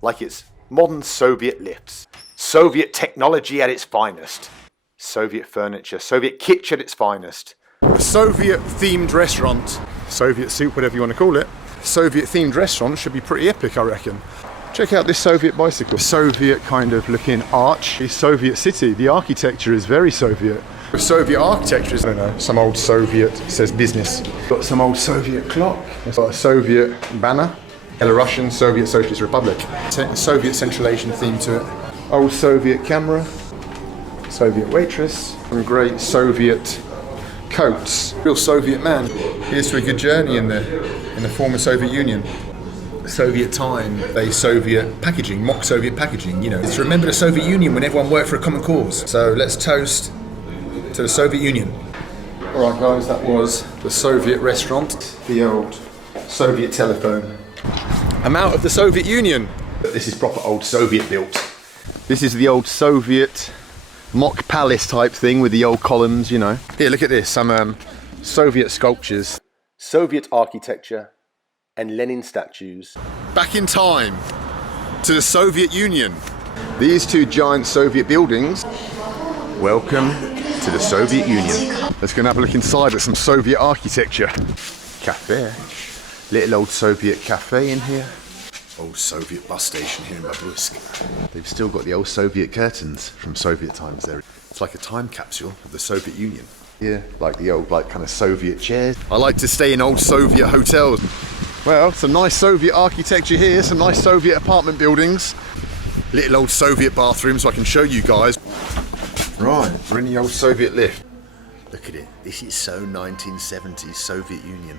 like it's modern Soviet lifts, Soviet technology at its finest, Soviet furniture, Soviet kitchen at its finest. A Soviet-themed restaurant, Soviet soup, whatever you want to call it, Soviet-themed restaurant should be pretty epic, I reckon. Check out this Soviet bicycle. Soviet kind of looking arch. The Soviet city, the architecture is very Soviet. The Soviet architecture is, I don't know, some old Soviet, says business. Got some old Soviet clock. It's got a Soviet banner. Belarusian Soviet Socialist Republic. Soviet Central Asian theme to it. Old Soviet camera. Soviet waitress. Some great Soviet coats. Real Soviet man. Here's to a good journey in the former Soviet Union. Soviet time, Soviet packaging, mock Soviet packaging, you know. It's remember the Soviet Union when everyone worked for a common cause. So let's toast to the Soviet Union. Alright guys, that was the Soviet restaurant, the old Soviet telephone. I'm out of the Soviet Union. This is proper old Soviet built. This is the old Soviet mock palace type thing with the old columns, you know. Here, look at this, some Soviet sculptures. Soviet architecture and Lenin statues. Back in time to the Soviet Union. These two giant Soviet buildings. Welcome to the Soviet Union. Let's go and have a look inside at some Soviet architecture. Cafe. Little old Soviet cafe in here. Old Soviet bus station here in Babruisk. They've still got the old Soviet curtains from Soviet times there. It's like a time capsule of the Soviet Union. Yeah, like the old, kind of Soviet chairs. I like to stay in old Soviet hotels. Well, some nice Soviet architecture here, some nice Soviet apartment buildings. Little old Soviet bathroom so I can show you guys. Right, we're in the old Soviet lift. Look at it, this is so 1970s Soviet Union.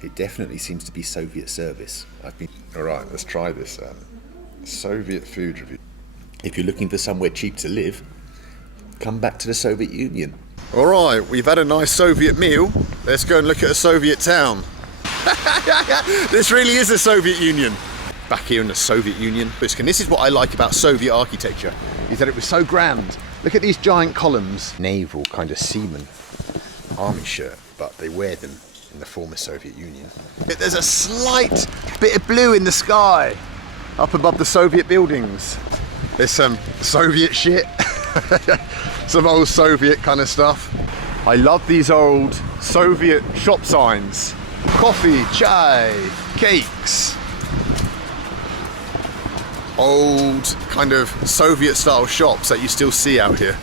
It definitely seems to be Soviet service. Alright, let's try this. Soviet food review. If you're looking for somewhere cheap to live, come back to the Soviet Union. Alright, we've had a nice Soviet meal. Let's go and look at a Soviet town. This really is a Soviet Union. Back here in the Soviet Union. And this is what I like about Soviet architecture, is that it was so grand. Look at these giant columns. Naval kind of seaman army shirt, but they wear them in the former Soviet Union. There's a slight bit of blue in the sky up above the Soviet buildings. There's some Soviet shit. Some old Soviet kind of stuff. I love these old Soviet shop signs. Coffee, chai, cakes. Old kind of Soviet style shops that you still see out here.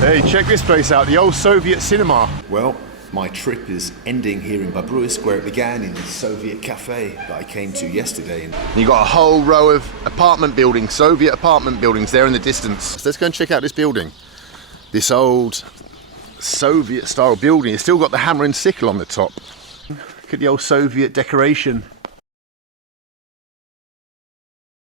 Hey, check this place out, the old Soviet cinema. Well, my trip is ending here in Babruisk, where it began in the Soviet cafe that I came to yesterday. And you got a whole row of apartment buildings, Soviet apartment buildings there in the distance. So let's go and check out this building. This old Soviet style building. It's still got the hammer and sickle on the top. Look at the old Soviet decoration.